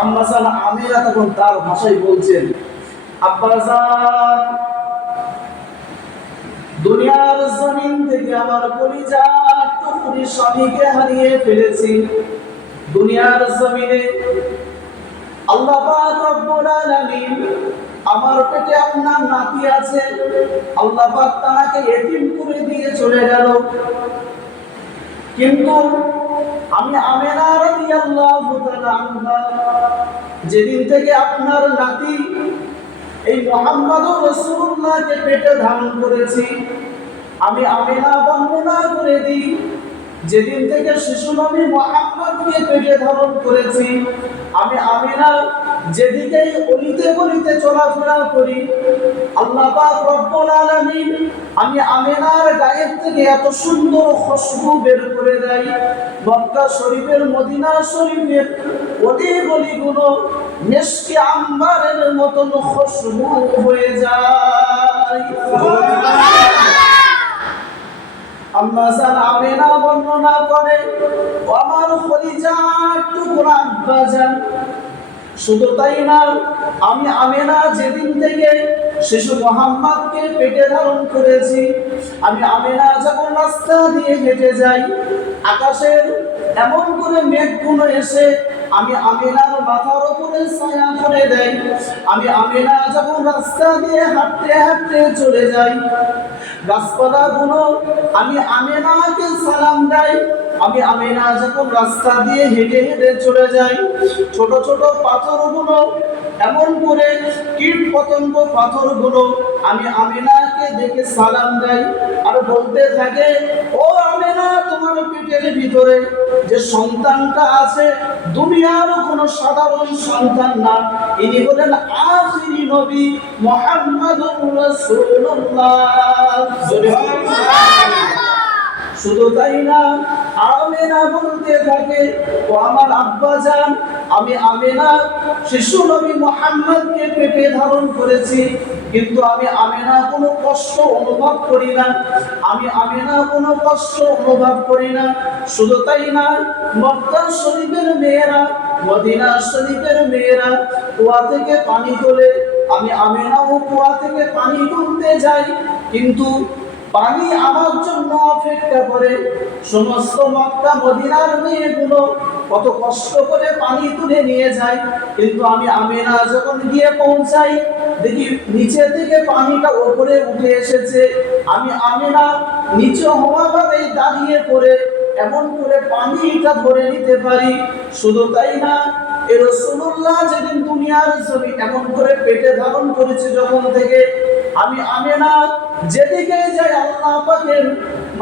আম্মাজান আমিরা তখন তার ভাষায় বলছেন, আব্বাজান, দুনিয়ার জমিন থেকে আমার কলিজা টুকুরি স্বামীকে হারিয়ে ফেলেছি। দুনিয়ার জমিনে আল্লাহ পাক রব্বুল আলামিন আমার পেটে আপনার নাতি আছে। আল্লাহ পাক তাকে এতিম করে দিয়ে চলে গেল। কিন্তু আমি আমেনা রাদিয়াল্লাহু তাআলা আনহা। যেদিন থেকে আপনার নাতি, এই মোহাম্মদুর রাসূলুল্লাহকে পেটে ধারণ করেছি, আমি আমেনা বন্দনা করে দিই। যেদিন থেকে শিশু নবী মোহাম্মদকে পেটে ধারণ করেছি, আমি আমিনা যেদিকেই অলিতে গলিতে চলাফেরা করি, আল্লাহ পাক রব্বুল আলামিন আমি আমিনার গায়ের থেকে এত সুন্দর খুশবু বের করে দেয়। মক্কা শরীফের, মদিনা শরীফের অলি গলিগুলো মিষ্টি আম্বারের মতন খুশবু হয়ে যায়। আম্মা জান আমেনা বর্ণনা করে আমার খলিজার টুকরা আব্বা শুধু তাই না আমি আমেনা যেদিন থেকে শিশু মোহাম্মদকে পেটে ধারণ করেছি, আমি আমেনা যখন রাস্তা দিয়ে হেঁটে যাই, আকাশের এমন করে মেঘগুলো এসে আমি আমিনার মাথার উপরে ছায়া করে দেয়। আমি আমিনা যখন রাস্তা দিয়ে হাঁটতে হাঁটতে চলে যাই, গাছপালাগুলো আমি আমিনাকে সালাম দেয়। আমি আমিনা যখন রাস্তা দিয়ে হেঁটে হেঁটে চলে যাই। ছোট ছোট পাথরগুলো এমন করে কীট পতঙ্গ পাথরগুলো আমি আমিনাকে দেখে সালাম দেয় আর বলতে থাকে ও আমিনা তোমার পেটের ভিতরে যে সন্তানটা আছে দুনিয়ার কোনো সাধারণ সন্তান না। ইনি হলেন আখিরি নবী মোহাম্মদুর রাসূলুল্লাহ। শুধু তাই না আমেনা বলতে থাকে, ও আমার আব্বা জান, আমি আমেনা, শিশু নবী মোহাম্মদকে পেটে ধারণ করেছি, কিন্তু আমি আমেনা কোনো কষ্ট অনুভব করি না। আমি আমেনা কোনো কষ্ট অনুভব করি না। শুধু তাই না, মক্কা শরীফের মেয়েরা, মদিনা শরীফের মেয়েরা, কুয়া থেকে পানি তোলে। আমি আমেনাও কুয়া থেকে পানি তুলতে যাই, কিন্তু পানি আমার জন্য অপেক্ষা করে। সমস্ত মক্কা, মদিনার মেয়েগুলো কত কষ্ট করে পানি তুলে নিয়ে যায়। কিন্তু আমি আমিনা যখন গিয়ে পৌঁছাই, দেখি নিচে থেকে পানিটা ওপরে উঠে এসেছে। আমি আমিনা নিচে হওয়া ভাবে দাঁড়িয়ে পড়ে, এমন করে পানিটা ধরে নিতে পারি। শুধু তাই না, এ রসুল্লাহ যেদিন দুনিয়ার ছবি এমন করে পেটে ধারণ করেছে যখন থেকে আমি আমেনা যেদিকে যাই আল্লাহ পাকের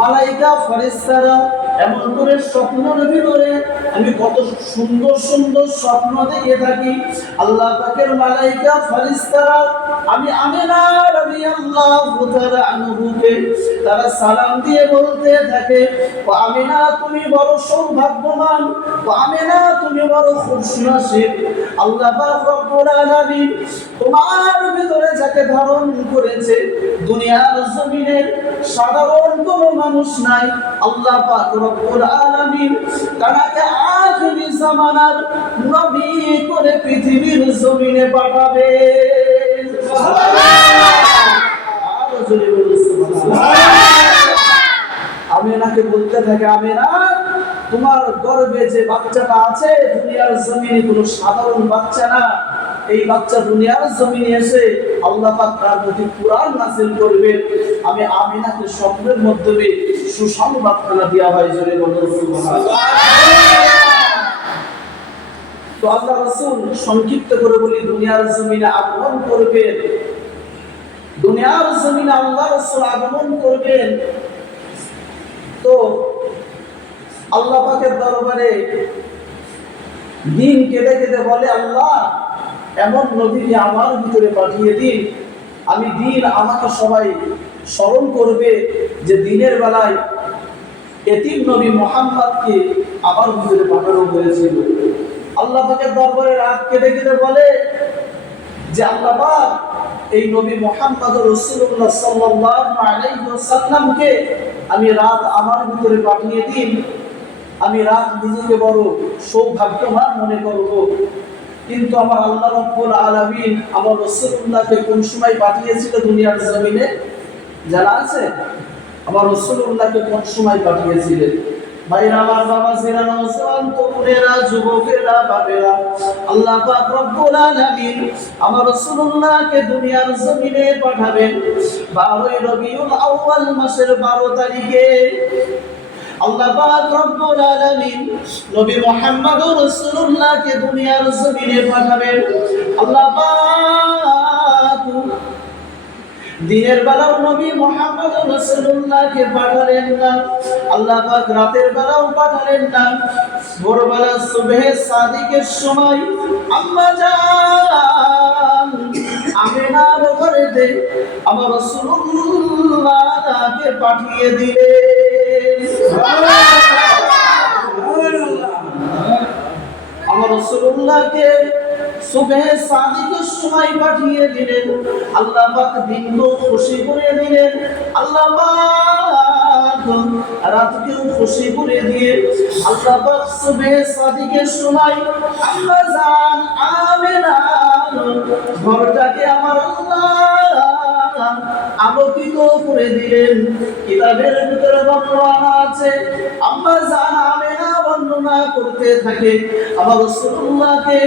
মালাইকা, ফেরেশতারা এমন করে স্বপ্নের ভিতরে আমি কত সুন্দর সুন্দর স্বপ্ন দেখে থাকি। আল্লাহ পাকের মালাইকা, ফেরেশতারা আমি আমেনা রাদিয়াল্লাহু তাআলা আনহুকে তারা সালাম দিয়ে বলতে থাকে, ও আমেনা, তুমি বড় সৌভাগ্যবান। ও আমেনা, তুমি বড় খুশনসিব। আল্লাহ পাক রব্বুল আলামিন তোমার ভিতরে যাকে ধারণ করেছে, দুনিয়ার জমিনের সাধারণ কোনো মানুষ নাই। আল্লাহ পাক রব্বুল আলামিন তাকে আখিরি জামানার নবী করে পৃথিবীর জমিনে পাঠাবে। আমি বলতে আমি না তোমার গর্বে যে বাচ্চাটা আছে, দুনিয়ার জমিনে কোনো সাধারণ বাচ্চা না। এই বাচ্চা দুনিয়ার জমিনে এসে আল্লাহ পাক তার প্রতি কুরআন নাযিল আমি আমিনাকে স্বপ্নের মাধ্যমে সুসংবাদখানা দেওয়া হয় জোরে তো আল্লাহ রাসূল সংক্ষিপ্ত করে বলি, দুনিয়ার জমিনে আগমন করবেন। দুনিয়ার জমিনে আল্লাহ রাসূল আগমন করবেন। তো আল্লাহ পাকের দরবারে দিন কেটে কেটে বলে, আল্লাহ, এমন নবীকে আমার ভিতরে পাঠিয়ে দিন। আমি দিন আমাকে সবাই স্মরণ করবে যে দিনের বেলায় এতিম নবী মোহাম্মদকে আমার ভিতরে পাঠানো হয়েছিল। আল্লাহ পাকের দরবারে রাত কেটে কেটে বলে যে, আল্লাহ পাক এই নবী মোহাম্মদ রসুল্লাহ সাল্লাল্লাহু আলাইহি ওয়াসাল্লামকে আমি রাত আমার ভিতরে পাঠিয়ে দিন। আমি রাত নিজেকে বড় সৌভাগ্যবান মনে করব। কিন্তু আমার আল্লাহ রব্বুল আলামিন আমার রাসূলুল্লাহকে কোন সময় পাঠিয়েছিল দুনিয়ার জমিনে? জানা আছে? আমার রাসূলুল্লাহকে কোন সময় পাঠিয়েছিলেন? ভাইরা আমার বাবা সিরা নওজওয়ান তরুণেরা, যুবকেরা বাবেরা আল্লাহ পাক রব্বুল আলামিন আমার রাসূলুল্লাহকে দুনিয়ার জমিনে পাঠাবেন। 12 রবিউল আউয়াল মাসের 12 তারিখে আল্লাহ পাক রব্বুল আলামিন নবী মুহাম্মদুর রাসূলুল্লাহকে দুনিয়ার জমিনে পাঠাবেন। আল্লাহ পাক দিনের বেলাও নবী মুহাম্মদ রাসূলুল্লাহকে পাঠালেন না। আল্লাহ পাক রাতের বেলাও পাঠালেন না। ভোরবেলা সুবহে সাদিকের সময় আম্মা জান আমিনার ঘরেতে আমার রাসূলুল্লাহকে পাঠিয়ে দিলেন আমার রাসূলুল্লাহকে সুবহে সাদিকের সময় পাঠিয়ে দিলেন। আল্লাহ পাক খুশি করে দিলেন। আল্লাহ পাক রাতকেও খুশি করে দিয়ে আল্লাহ পাক সুবহে সাদিকের সময় আমেনা ঘরটাকে আমার আল্লাহ আলোকিত করে দিলেন। কিতাবের ভিতরে বর্ণনা আছে, আম্মা জান বর্ণনা করতে থাকে। আমার রাসূলুল্লাহকে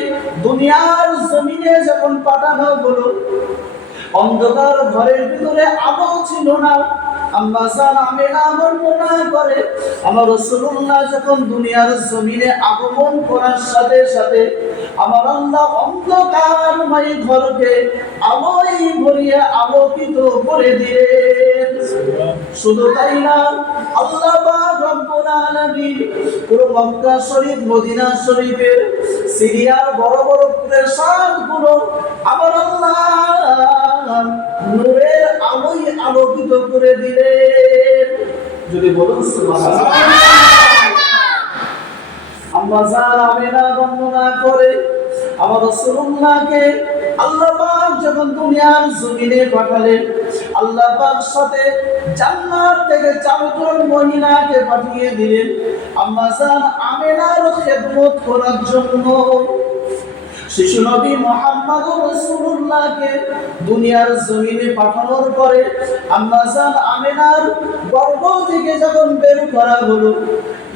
দুনিয়ার জমিনে যখন পাঠানো হলো, অন্ধকার ঘরের ভিতরে আলো ছিল না। করার সাথে সাথে আমার ঘরকে আলোকিত করে দিলেন। শুধু তাই না, আল্লাহ পুরো মক্কা শরীফ, মদিনা শরীফের সিরিয়ার বড় বড় প্রেসাদগুলো আমার আল্লাহ নূরের আলোয় আলোকিত করে দিলেন। যদি বলুন আম্মা জান আমিনা বর্ণনা করে, আমার রাসূলুল্লাহকে আল্লাহ পাক যখন দুনিয়ার জমিনে পাঠালেন, আল্লাহ পাক সাথে জান্নাত থেকে চারজন মহিলাকে পাঠিয়ে দিলেন। আম্মা জান আমিনার খেদমত করার জন্য। শিশু নবী মোহাম্মদ রাসূলুল্লাহকে দুনিয়ার জমিনে পাঠানোর পরে আম্মা আমেনার গর্ভ থেকে যখন বের করা হলো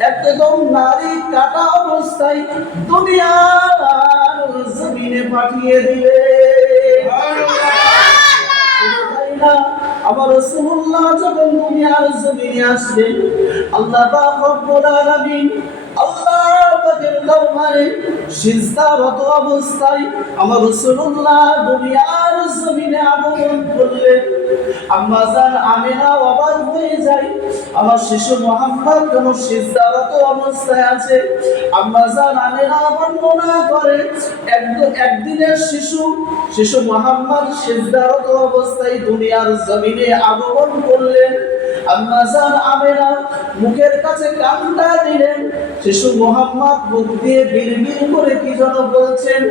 একদম নারী কাটা অবস্থায় দুনিয়ার জমিনে পাঠিয়ে দিলে। আমার রাসূলুল্লাহ যখন দুনিয়ার জমিনে আল্লাহ রব্বুল আল্লাহ সিজদারত অবস্থায় আমার রাসূলুল্লাহ দুনিয়ার আমার শিশু মোহাম্মদ কেন অবস্থায় আছে। আমিনা বর্ণনা করে এক- একদিনের শিশু শিশু মোহাম্মদ অবস্থায় দুনিয়ার জমিনে আগমন করলেন। আম্মা জান মুখের কাছে কামটা দিলেন। শিশু মোহাম্মদ মুখ দিয়ে বিড়বিড় করে কি যেন বলছেন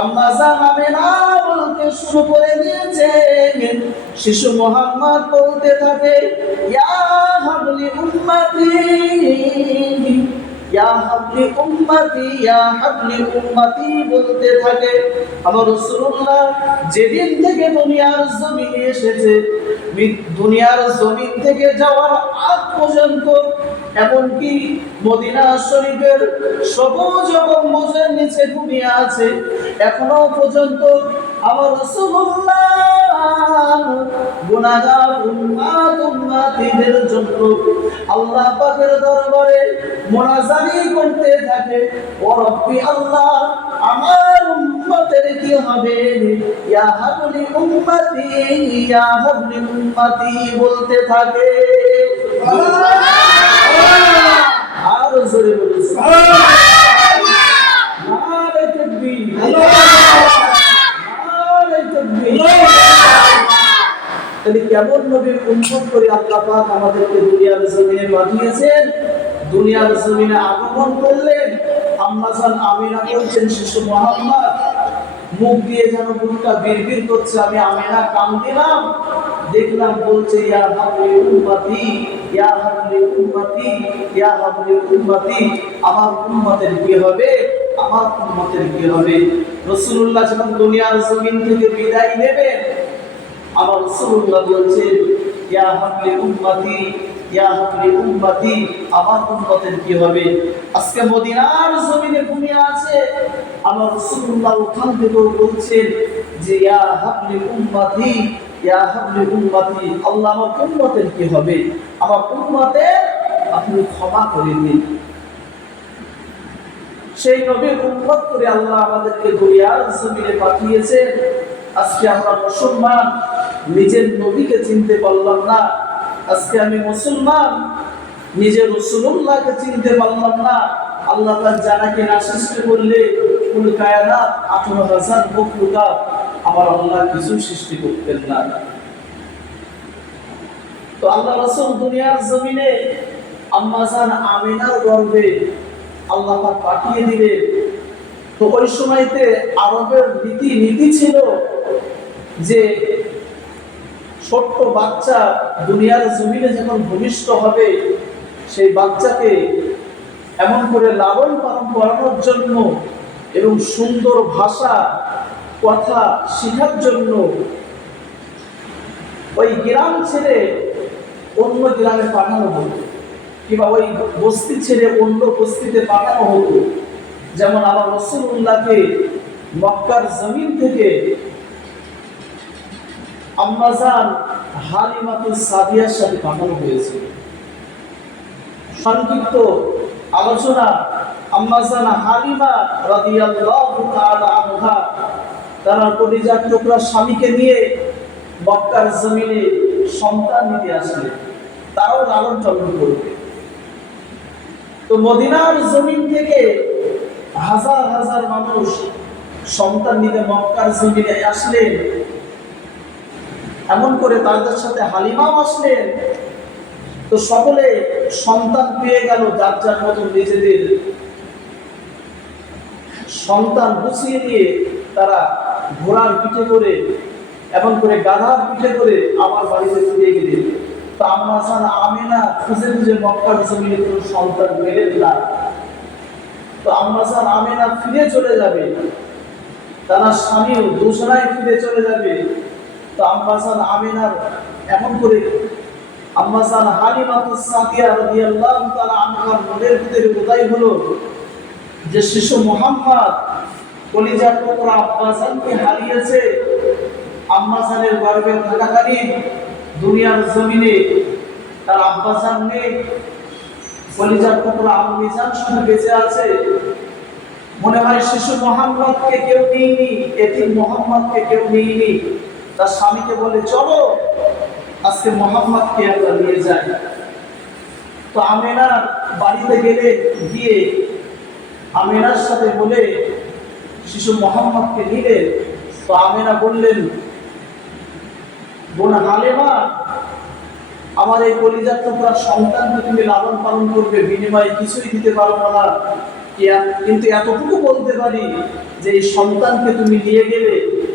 আম্মা জান না বলতে শুরু করে দিয়েছে। শিশু মোহাম্মদ বলতে থাকে ইয়া হাবলি উম্মতি। ইয়া ইয়া বলতে থাকে। আমার যেদিন থেকে দুনিয়ার এসেছে দুনিয়ার থেকে পর্যন্ত, এমনকি মদিনা শরীফের সবুজ গম্বুজের নিচে ঘুমিয়ে আছে, এখনও পর্যন্ত আমার রাসূলুল্লাহ গুনাহগার উম্মাত উম্মাতিদের জন্য আল্লাহ পাকের দরবারে মোনাজারি করতে থাকে। আল্লাহ, আমার উম্মতের কি হবে? ইয়া হাবলি উম্মতি, ইয়া হাবলি উম্মতি বলতে থাকে। আর জোরে বলুন তাকবীর তাহলে কেমন নবীর উন্মত করে আল্লাহ আমাদেরকে দুনিয়ার জমিনে পাঠিয়েছেন? দুনিয়ার জমিনে আগমন করলেন আম্মাজান আমিনা বলছেন, শিশু মোহাম্মদ, মুখ দিয়ে যেন বুকটা বিড়বিড় করছে, আমি আমিনা কাম দিলাম। দেখলাম বলছে, ইয়া হাবলি উম্মতি, ইয়া হাবলি উম্মতি, ইয়া হাবলি উম্মতি, আমার উম্মতের কি হবে? আমার উম্মতের কি হবে? রাসূলুল্লাহ যখন দুনিয়ার জমিন থেকে বিদায় নেবেন আমার রাসূলুল্লাহ বলছেন ইয়া হাবলি উম্মতি, ইয়া হাবলি উম্মতি, আমার উম্মতের কি হবে? আজকে মদিনার জমিনে ঘুমিয়ে আছে। আমার রাসূলুল্লাহ ওখান থেকে বলছেন যে, ইয়া হাবলি উম্মতি, ইয়া হাবলি উম্মতি, আল্লাহ আমার উম্মতের কি হবে? আমার উম্মতের আপনি ক্ষমা করে দিন। সেই নবীর উম্মত করে আল্লাহ আমাদেরকে দুনিয়ার জমিনে পাঠিয়েছেন। আজকে আমরা মুসলমান নিজের নবীকে চিনতে পারলাম না। আজকে আমি মুসলমান, নিজের রসুল্লাহকে চিনতে পারলাম না। আল্লাহ তার জানাকে না সৃষ্টি করলে কুল কায়নাত আঠারো হাজার মখলুকা আমার আল্লাহ কিছু সৃষ্টি করতেন না। তো আল্লাহ রসুল দুনিয়ার জমিনে আম্মাজান আমিনার গর্বে আল্লাহ পাক পাঠিয়ে দিলেন। তো ওই সময়তে আরবের রীতি নীতি ছিল যে ছোট্ট বাচ্চা দুনিয়ার জমিনে যখন ভূমিষ্ঠ হবে, সেই বাচ্চাকে এমন করে লালন পালন করানোর জন্য এবং সুন্দর ভাষা, কথা শেখার জন্য ওই গ্রাম ছেড়ে অন্য গ্রামে পাঠানো হতো কিংবা ওই বস্তি ছেড়ে অন্য বস্তিতে পাঠানো হতো। যেমন আমার রসুল্লাহকে মক্কার জমিন থেকে আম্মাজান সাদিয়ার সাথে পাঠানো হয়েছে। সংক্ষিপ্ত আলোচনা আম্মাজান হালিমা রাদিয়াল্লাহু তাআলা আনহা, তারা কলিজার টুকরা স্বামীকে নিয়ে মক্কার জমিনে সন্তান নিতে আসলে। তারাও লালন পালন করবে। তো মদিনার জমিন থেকে হাজার হাজার মানুষ সন্তান নিতে মক্কার জমিনে আসলেন এমন করে তাদের সাথে হালিমাও আসলেন। তো সকলে সন্তান পেয়ে গেল যার যার মতন নিজেদের। সন্তান গুছিয়ে দিয়ে তারা ঘোড়ার পিঠে করে এমন করে গাধার পিঠে করে আমার বাড়িতে ফিরে গেলেন। তো আম্মাসান আমিনা খুঁজে খুঁজে মক্কার জমিনে কোনো সন্তান পেলেন না। তো আম্মাসান আমিনা ফিরে চলে যাবে। তারা স্বামীও দোসরায় ফিরে চলে যাবে। তো আম্মাসান আমিনার এমন করে আম্মাসান হালিমাতুস সাদিয়া রাদিয়াল্লাহু তাআলা আনহার মনের ভিতরে উদয় হলো যে শিশু মোহাম্মদ কলিজার টুকরা আব্বাসানকে হারিয়েছে। আম্মাসানের গর্ভে থাকাকালীন দুনিয়ার জমিনে তার আব্বাসান নেই। কলিজার টুকরা আম্মিজান শুধু বেঁচে আছে। মনে হয় শিশু মোহাম্মদকে কেউ নিয়নি, এতিম মোহাম্মদকে কেউ নিয়নি। তার স্বামীকে বলে, চলো, আজকে মোহাম্মদকে আমরা নিয়ে যাই। তো আমেনার বাড়িতে গেলে গিয়ে আমেনার সাথে বলে, শিশু মোহাম্মদকে নিলে? তো আমেনা বললেন, বোন হালেমা, আমার এই কলিজার টুকরা সন্তানকে তুমি লালন পালন করবে, বিনিময়ে কিছুই দিতে পারব না। কিন্তু এতটুকু বলতে পারি যে এই সন্তানকে তুমি নিয়ে গেলে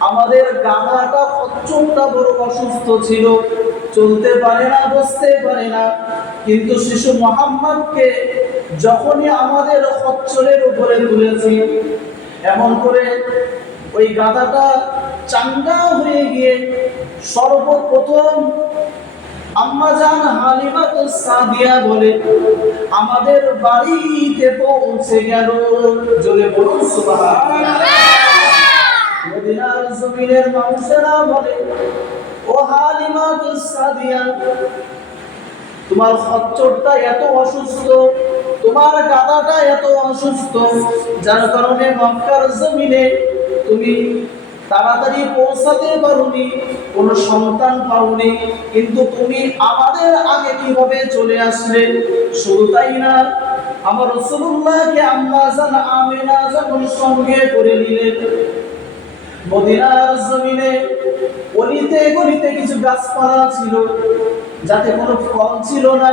আমাদের গাধাটা প্রচণ্ড বড় অসুস্থ ছিল। চলতে পারে না, বসতে পারে না। কিন্তু শিশু মোহাম্মদকে যখনই আমাদের খচ্চরের উপরে তুলেছি, এমন করে ওই গাধাটা চাঙ্গা হয়ে গিয়ে সর্বপ্রথম আম্মাজান হালিমাতু সাদিয়া বলে, আমাদের বাড়িতে পৌঁছে গেল। জোরে বলুন সুবহানাল্লাহ। মদিনার জমিনের মানুষেরা বলে, ও তোমার খচ্চরটা এত অসুস্থ, তোমার গাদাটা এত অসুস্থ, যার কারণে মক্কার জমিনে তুমি তাড়াতাড়ি পৌঁছাতে কোনো সন্তান পাওনি, কিন্তু তুমি আমাদের আগে কীভাবে চলে আসলে? শুধু তাই না, আমার রসুল্লাহকে আম্মা আমিনা যখন সঙ্গে করে নিলেন। মদিনার জমিনে গলিতে গলিতে কিছু গাছপালা ছিল, যাতে কোনো ফল ছিল না।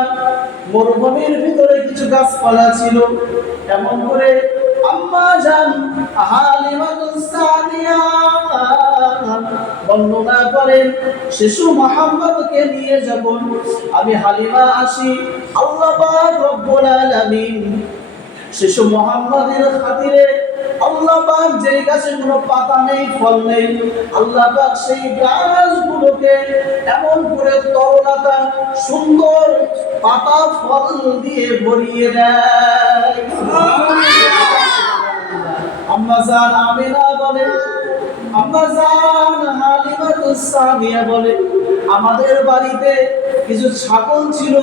মরুভূমির ভিতরে কিছু গাছপালা ছিল। এমন করে আম্মা হালিমাতুস সাদিয়া বর্ণনা করেন, শিশু মোহাম্মদকে নিয়ে যখন আমি হালিমা আসি, আল্লাহ রব্বুল আলামিন শিশু মোহাম্মদের খাতিরে আল্লাহ পাক যেই গাছে কোনো পাতা নেই, ফল নেই, আল্লাহ পাক সেই গাছগুলোকে এমন করে তরলতা, সুন্দর পাতা, ফল দিয়ে ভরিয়ে দেয়। আম্মা জান আমিনা বলে, আম্মা জান হালিমাতুস সাদিয়া বলে, আমাদের বাড়িতে কিছু ছাগল ছিল,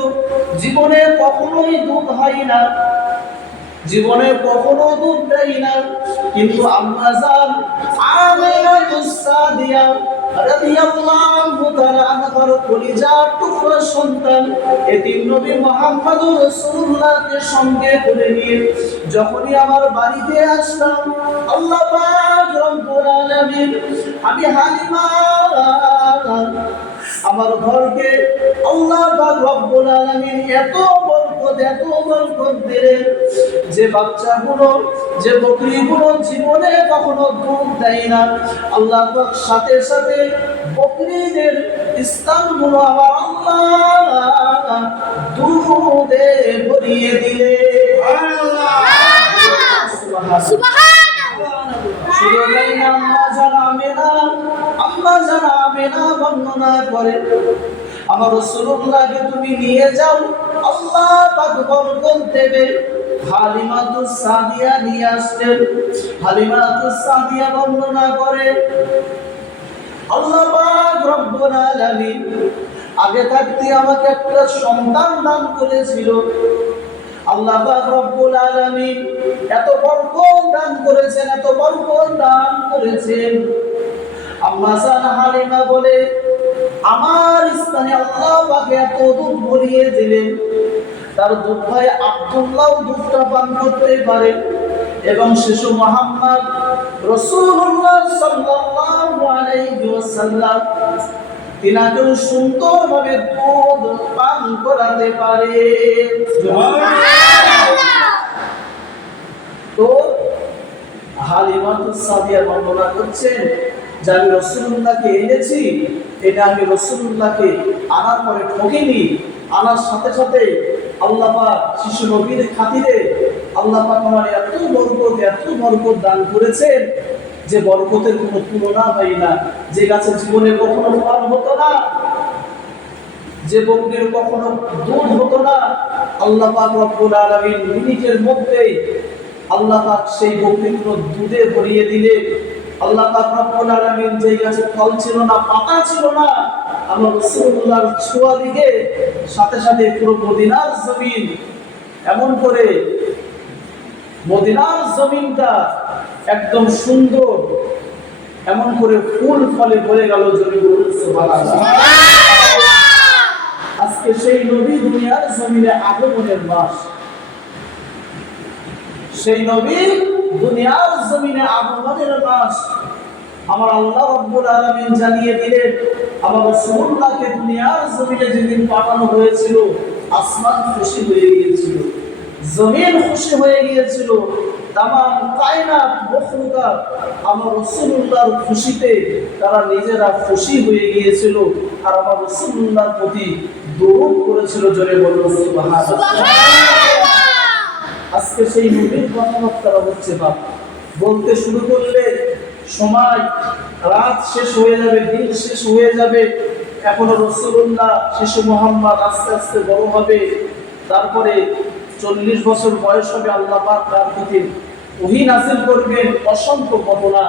জীবনে কখনোই দুধ হয় না। জীবনে কখনো দুধ দেয় না, কিন্তু আম্মা জান রাদিয়াল্লাহু তাআলা আনহার সন্তান এতিম নবী মুহাম্মদুর রাসূলুল্লাহকে সঙ্গে করে নিয়ে যখনই আমার বাড়িতে আসলাম, আল্লাহ পাক রব্বুল আলামিন, আমি হালিমা, আমার ঘরকে আল্লাহ পাক রব্বুল আলামিন এত বরকত এত বরকত দিলেন যে বাচ্চাগুলো যে বকরিগুলো জীবনে কখনো দুধ দেয় না আল্লাহ সাথে সাথে বকরিদের স্থানগুলো আবার আল্লাহ দুধে ভরিয়ে দিলে শুধু না, জানাবে না আম্মা জানাবে না বর্ণনা করে আমার রাসূলুল্লাহকে তুমি নিয়ে যাও। আল্লাহ পাক বরকত দেবে হালিমাতুস সাদিয়া নিয়ে আসলেন। হালিমাতুস সাদিয়া বর্ণনা করে, আল্লাহ পাক রব্বুল আলামিন আগে থাকতে আমাকে একটা সন্তান দান করেছিল। আল্লাহ পাক রব্বুল আলামিন এত বরকত দান করেছেন, এত বরকত দান করেছেন। আম্মা জান হালিমা বলে আমার স্থানে আল্লাহ পাকে এত দুধ ভরিয়ে দিলেন। তার দুধ ভাই আব্দুল্লাহ দুধটা পান করতে পারে। এবং শিশু মোহাম্মদ রসুল্লাহ সাল্লাল্লাহু আলাইহি ওয়াসাল্লাম তিনাকেও সুন্দরভাবে দুধ পান করাতে পারে। তো হালিমাতুস সাদিয়া বর্ণনা করছেন, যে আমি রসুল্লাহকে এনেছি এটা আমি রসুল্লাহকে আনার পরে ঠকিনি আনার সাথে সাথে আল্লাহ শিশু নবীর খাতিরে আল্লাহ পাক আমার এত বরকত এত বরকত দান করেছেন যে বরকতের কোনো তুলনা হয় না। যে গাছের জীবনে কখনো ফল হতো না, যে বকরির কখনো দুধ হতো না, আল্লাহ পাক রব্বুল আলামিন মিনিটের মধ্যেই আল্লাহ পাক সেই বকরিগুলো দুধে ভরিয়ে দিলে আল্লাহ পাক রব্বুল আলামিন যেই গাছে ফল ছিল না পাতা ছিল না আমার রাসূলুল্লাহর ছোঁয়া দিকে সাথে সাথে পুরো মদিনার জমিন এমন করে মদিনার জমিনটা একদম সুন্দর এমন করে ফুল ফলে ভরে গেল জমিগুলো সুবহানাল্লাহ! আজকে সেই নবী দুনিয়ার জমিনে আগমনের মাস। সেই নবী দুনিয়ার জমিনে আগমনের মাস আমার আল্লাহ রব্বুল আলামিন জানিয়ে দিলেন, আমার রাসূলুল্লাহকে দুনিয়ার জমিনে যেদিন পাঠানো হয়েছিল, আসমান খুশি হয়ে গিয়েছিল, জমিন খুশি হয়ে গিয়েছিল। তামাম কায়নাত, মখলুকাত আমার রাসূলুল্লাহর খুশিতে তারা নিজেরা খুশি হয়ে গিয়েছিল আর আমার রাসূলুল্লাহর প্রতি দরুদ করেছিল জোরে বলল সুবহানাল্লাহ। আজকে সেই নবীর কথাবার্তা হচ্ছে বাপ। বলতে শুরু করলে সময় রাত শেষ হয়ে যাবে, দিন শেষ হয়ে যাবে। এখনও রসুল্লাহ শিশু মোহাম্মদ আস্তে আস্তে বড় হবে। তারপরে চল্লিশ বছর বয়স হবে আল্লাহ পাক তার প্রতি। ওহি নাসিল করবেন অসংখ্য ঘটনা।